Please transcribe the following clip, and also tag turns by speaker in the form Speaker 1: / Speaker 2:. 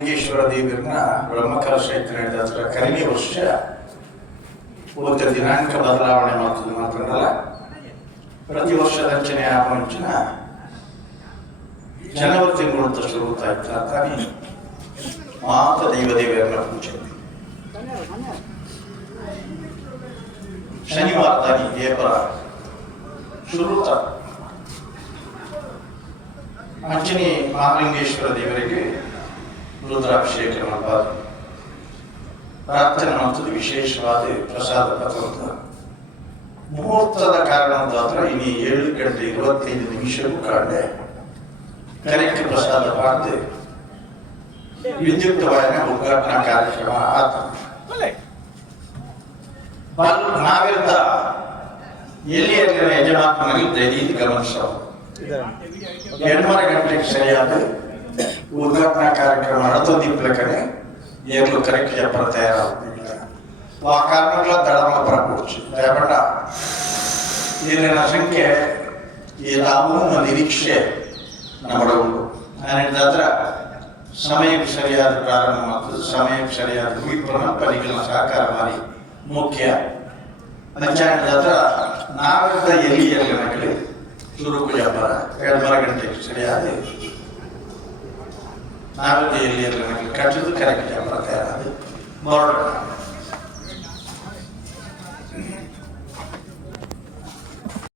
Speaker 1: ಲಿಂಗೇಶ್ವರ ದೇವರನ್ನ ಬ್ರಹ್ಮಕರ ನಡೆದ ಅದರ ಕರಿಮೆ ವರ್ಷ ಒಂದು ದಿನಾಂಕ ಬದಲಾವಣೆ ಮಾಡ್ತದೆ ಮಾತ್ರಲ್ಲ ಪ್ರತಿ ವರ್ಷದ ಅಂಚನೆ ಆಗುವ ಮುಂಚಿನ ಜನವರಿ ತಿಂಗಳು ಶುರು ತಾನೇ ಮಾತ ದೈವ ದೇವರನ್ನ ಪೂಜೆ. ಶನಿವಾರ ತಾನಿ ದೇವರ ಶುರು ಅಂಚನೆ ಮಹಾಲಿಂಗೇಶ್ವರ ದೇವರಿಗೆ ರುದ್ರಾಭಿಷೇಕ ಮಾಡಬಾರ್ದು ಪ್ರಾರ್ಥನೆ ಮಾಡುತ್ತದೆ ವಿಶೇಷವಾದ ಪ್ರಸಾದ ಪತ್ರ ಮುಹೂರ್ತದ ಕಾರಣದಾದ್ರೆ ಇನ್ನು ಏಳು ಗಂಟೆ ಇರುವತ್ತೈದು ನಿಮಿಷಕ್ಕೂ ಕಾಣೆ ಕರೆಕ್ಟ್ ಪ್ರಸಾದ ಪಾಡ್ದೆ ವಿದ್ಯುಕ್ತವಾದ ಉದ್ಘಾಟನಾ ಕಾರ್ಯಕ್ರಮ ಆತ ಬಲ್ ನಾವೆಲ್ಲ ಎಲ್ಲಿ ಎಲ್ಲಿನ ಯಜಮಾನನಲ್ಲಿ ದೈನಿಕ ಗಮನಿಸೋದು ಎರಡೂವರೆ ಗಂಟೆಗೆ ಸರಿಯಾದ ಉದ್ಘಾಟನಾ ಕಾರ್ಯಕ್ರಮ ನಡೆದೋದಿಪ್ಪಲಕ್ಕನೆ ಏರ್ಲು ಕರೆಕ್ಟ್ಗೆ ತಯಾರಾಗುತ್ತಿಲ್ಲ ಆ ಕಾರಣಗಳ ದಳವನ್ನು ಬರಬಹುದು ದಯಮಾಡ ಇಲ್ಲಿನ ಸಂಖ್ಯೆ ಎಲ್ಲವೂ ನಮ್ಮ ನಿರೀಕ್ಷೆ ನಮ್ಮಡವು ನಾನಿದ್ದಾದ್ರ ಸಮಯಕ್ಕೆ ಸರಿಯಾದ ಪ್ರಾರಂಭ ಮತ್ತು ಸಮಯಕ್ಕೆ ಸರಿಯಾದ ವಿಪ್ರಮ ಪರಿಗಣ ಸಹಕಾರ ಮಾಡಿ ಮುಖ್ಯ. ನಂಚಾನಿದ್ದಾದ್ರ ನಾವಿದ್ದ ಎಲ್ಲಿ ಎಲ್ಲಿ ನಗಲಿ ಶುರು ಕುಜಾಪರ ಎರಡು ಮರ ಗಂಟೆಗೆ ಸರಿಯಾದ ನಾವೆಲ್ಲ ಎಲ್ಲಿ ನನಗೆ ಕಟ್ಟಿದ್ದು ಕರೆಕ್ಟ್ ಬರ್ತಾ ಇರೋದು